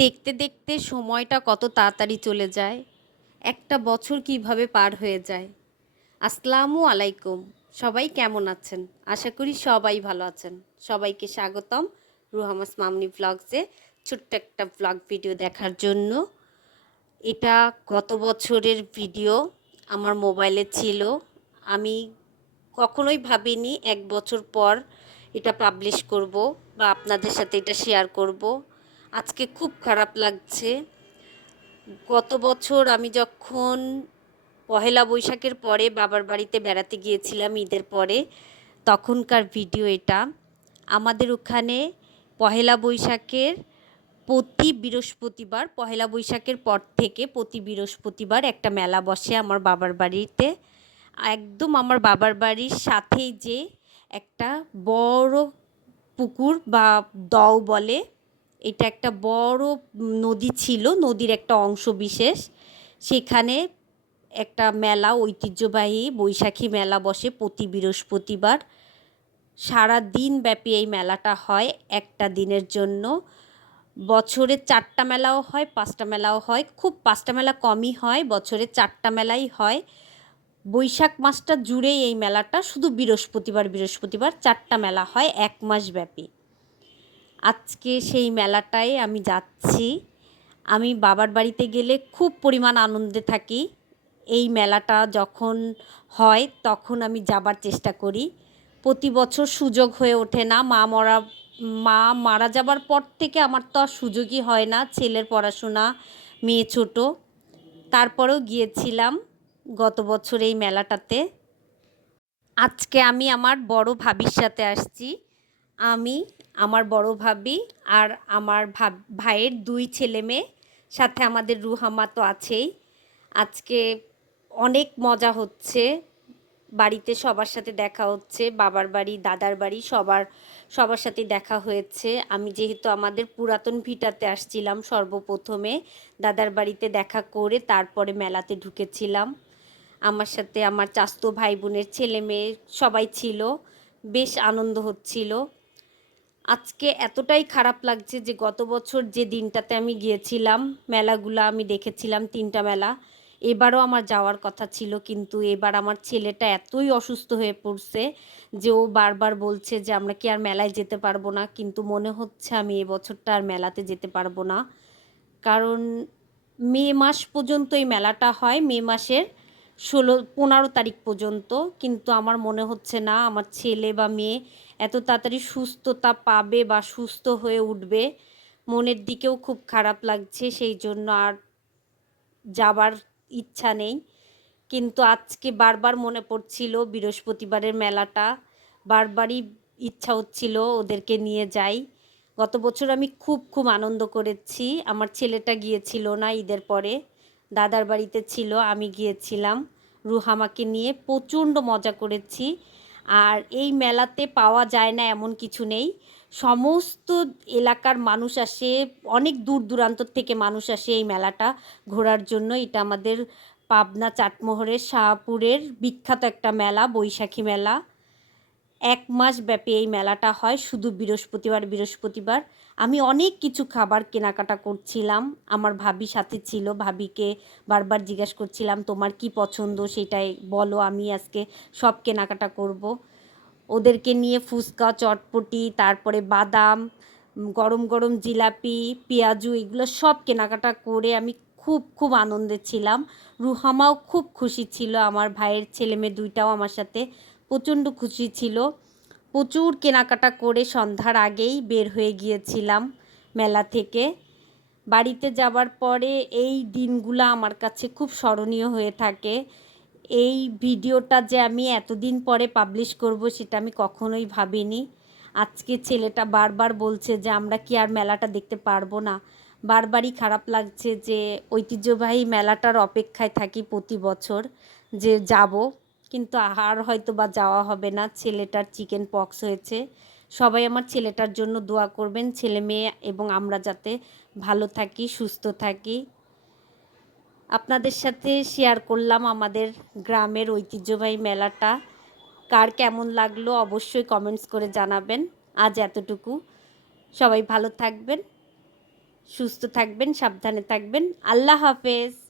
দেখতে দেখতে সময়টা কত তাড়াতাড়ি চলে যায়, একটা বছর কীভাবে পার হয়ে যায়। আসসালামু আলাইকুম, সবাই কেমন আছেন? আশা করি সবাই ভালো আছেন। সবাইকে স্বাগতম রুহামাস মামনি ব্লগসে ছোট্ট একটা ব্লগ ভিডিও দেখার জন্য। এটা গত বছরের ভিডিও আমার মোবাইলে ছিল। আমি কখনোই ভাবিনি এক বছর পর এটা পাবলিশ করব বা আপনাদের সাথে এটা শেয়ার করব। আজকে খুব খারাপ লাগছে। গত বছর আমি যখন পহেলা বৈশাখের পরে বাবার বাড়িতে বেড়াতে গিয়েছিলাম ঈদের পরে, তখনকার ভিডিও এটা। আমাদের ওখানে পহেলা বৈশাখের প্রতি বৃহস্পতিবার, পহেলা বৈশাখের পর থেকে প্রতি বৃহস্পতিবার একটা মেলা বসে আমার বাবার বাড়িতে। একদম আমার বাবার বাড়ির সাথেই যে একটা বড় পুকুর বা দও বলে এটা একটা বড় নদী ছিল, নদীর একটা অংশ বিশেষ। সেখানে একটা মেলা, ঐতিহ্যবাহী বৈশাখী মেলা বসে প্রতি বৃহস্পতিবার। সারা দিন ব্যাপী এই মেলাটা হয় একটা দিনের জন্য। বছরে চারটা মেলাও হয়, পাঁচটা মেলাও হয়। খুব পাঁচটা মেলা কমই হয়, বছরে চারটা মেলাই হয়। বৈশাখ মাসটা জুড়েই এই মেলাটা, শুধু বৃহস্পতিবার বৃহস্পতিবার চারটা মেলা হয়, এক মাস ব্যাপী। আজকে সেই মেলাটায় আমি যাচ্ছি। আমি বাবার বাড়িতে গেলে খুব পরিমাণ আনন্দে থাকি। এই মেলাটা যখন হয় তখন আমি যাবার চেষ্টা করি। প্রতি বছর সুযোগ হয়ে ওঠে না। মা মরা, মা মারা যাবার পর থেকে আমার তো আর সুযোগই হয় না। ছেলের পড়াশোনা, মেয়ে ছোট। তারপরেও গিয়েছিলাম গত বছর এই মেলাটাতে। আজকে আমি আমার বড় ভাবির সাথে আসছি। আমি, আমার বড় ভাবি আর আমার ভাইয়ের দুই ছেলে মেয়ে, সাথে আমাদের রুহামা তো আছেই। আজকে অনেক মজা হচ্ছে, বাড়িতে সবার সাথে দেখা হচ্ছে, বাবার বাড়ি, দাদার বাড়ি সবার সবার সাথে দেখা হয়েছে। আমি যেহেতু আমাদের পুরাতন ভিটাতে আসছিলাম সর্বপ্রথমে, দাদার বাড়িতে দেখা করে তারপরে মেলাতে ঢুকেছিলাম। আমার সাথে আমার চাস্তো ভাই বোনের ছেলে মেয়ে সবাই ছিল, বেশ আনন্দ হচ্ছিল। আজকে এতটাই খারাপ লাগছে যে গত বছর যে দিনটাতে আমি গিয়েছিলাম, মেলাগুলো আমি দেখেছিলাম, তিনটা মেলা, এবারও আমার যাওয়ার কথা ছিল। কিন্তু এবার আমার ছেলেটা এতই অসুস্থ হয়ে পড়ছে যে ও বারবার বলছে যে আমরা কি আর মেলায় যেতে পারব না। কিন্তু মনে হচ্ছে আমি এবছরটা আর মেলাতে যেতে পারব না। কারণ মে মাস পর্যন্ত এই মেলাটা হয়, মে মাসের ষোলো, পনেরো তারিখ পর্যন্ত, কিন্তু আমার মনে হচ্ছে না আমার ছেলে বা মেয়ে এত তাড়াতাড়ি সুস্থতা পাবে বা সুস্থ হয়ে উঠবে। মনের দিকেও খুব খারাপ লাগছে, সেই জন্য আর যাবার ইচ্ছা নেই। কিন্তু আজকে বারবার মনে পড়ছিল বৃহস্পতিবারের মেলাটা, বারবারই ইচ্ছা হচ্ছিল ওদেরকে নিয়ে যাই। গত বছর আমি খুব খুব আনন্দ করেছি। আমার ছেলেটা গিয়েছিল না ঈদের পরে। দাদার বাড়িতে ছিল, আমি গিয়েছিলাম। রুহামাকে নিয়ে প্রচণ্ড মজা করেছি। আর এই মেলাতে পাওয়া যায় না এমন কিছু নেই। সমস্ত এলাকার মানুষ আসে, অনেক দূর দূরান্ত থেকে মানুষ আসে এই মেলাটা ঘোরার জন্য। এটা আমাদের পাবনা চাটমোহরের শাহপুরের বিখ্যাত একটা মেলা, বৈশাখী মেলা। এক মাস ব্যাপী এই মেলাটা হয়, শুধু বৃহস্পতিবার বৃহস্পতিবার। আমি অনেক কিছু খাবার কেনাকাটা করছিলাম। আমার ভাবি সাথে ছিল, ভাবিকে বারবার জিজ্ঞাসা করছিলাম, তোমার কি পছন্দ? সেটাই, বলো, আমি আজকে সব কেনাকাটা করব। ওদেরকে নিয়ে ফুচকা, চটপটি, তারপরে বাদাম গরম গরম জিলাপি, পেঁয়াজু, এগুলো সব কেনাকাটা করে আমি খুব খুব আনন্দে ছিলাম। রুহামাও খুব খুশি ছিল, আমার ভাইয়ের ছেলে মেয়ে দুইটাও আমার সাথে প্রচণ্ড খুশি ছিল। প্রচুর কেনাকাটা করে সন্ধ্যার আগেই বের হয়ে গিয়েছিলাম মেলা থেকে। বাড়িতে যাবার পরে এই দিনগুলো আমার কাছে খুব স্মরণীয় হয়ে থাকে। এই ভিডিওটা যে আমি এতদিন পরে পাবলিশ করব সেটা আমি কখনোই ভাবিনি। আজকে ছেলেটা বারবার বলছে যে, আমরা কি আর মেলাটা দেখতে পারব না? বারবারই খারাপ লাগছে যে, ঐতিহ্যবাহী মেলাটার অপেক্ষায় থাকি প্রতি বছর যে যাব। কিন্তু আর হয়তো বা যাওয়া হবে না। ছেলেটার চিকেন পক্স হয়েছে। সবাই আমার ছেলেটার জন্য দোয়া করবেন। ছেলে মেয়ে এবং আমরা যাতে ভালো থাকি, সুস্থ থাকি। আপনাদের সাথে শেয়ার করলাম আমাদের গ্রামের ঐতিহ্যবাহী মেলাটা। কার কেমন লাগল অবশ্যই কমেন্টস করে জানাবেন। আজ এতটুকু। সবাই ভালো থাকবেন, সুস্থ থাকবেন, সাবধানে থাকবেন। আল্লাহ হাফেজ।